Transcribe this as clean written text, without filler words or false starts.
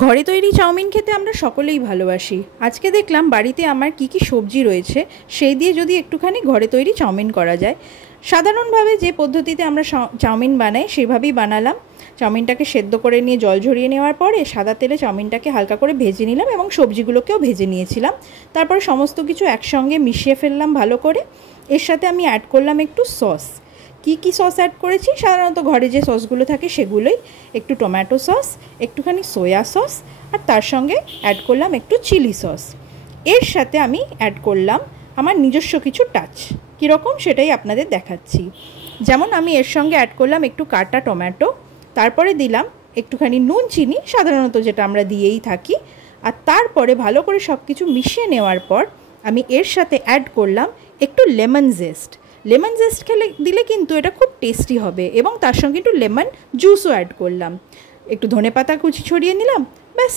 ঘরে তৈরি চাউমিন খেতে আমরা সকলেই ভালোবাসি। আজকে দেখলাম বাড়িতে আমার কি কি সবজি রয়েছে সেই দিয়ে যদি একটুখানি ঘরে তৈরি চাউমিন করা যায়। সাধারণভাবে যে পদ্ধতিতে আমরা চাউমিন বানাই সেভাবেই বানালাম। চাউমিনটাকে সেদ্ধ করে নিয়ে জল ঝরিয়ে নেওয়ার পরে সাদা তেলে চাউমিনটাকে হালকা করে ভেজে নিলাম এবং সবজিগুলোকেও ভেজে নিয়েছিলাম। তারপর সমস্ত কিছু একসঙ্গে মিশিয়ে ফেললাম ভালো করে। এর সাথে আমি অ্যাড করলাম একটু সস। কি সস অ্যাড করেছি, সাধারণত ঘরে যে সসগুলো থাকে সেগুলোই। একটু টমেটো সস, একটুখানি সয়া সস, আর তার সঙ্গে অ্যাড করলাম একটু চিলি সস। এর সাথে আমি অ্যাড করলাম আমার নিজস্ব কিছু টাচ। কীরকম সেটাই আপনাদের দেখাচ্ছি। যেমন আমি এর সঙ্গে অ্যাড করলাম একটু কাটা টমেটো, তারপরে দিলাম একটুখানি নুন চিনি, সাধারণত যেটা আমরা দিয়েই থাকি। আর তারপরে ভালো করে সব কিছু মিশিয়ে নেওয়ার পর আমি এর সাথে অ্যাড করলাম একটু লেমন জেস্ট। লেমন জেস্ট দিলে কিন্তু এটা খুব টেস্টি হবে, এবং তার সঙ্গে একটু লেমন জুসও অ্যাড করলাম। একটু ধনেপাতা কুচি ছড়িয়ে নিলাম, ব্যাস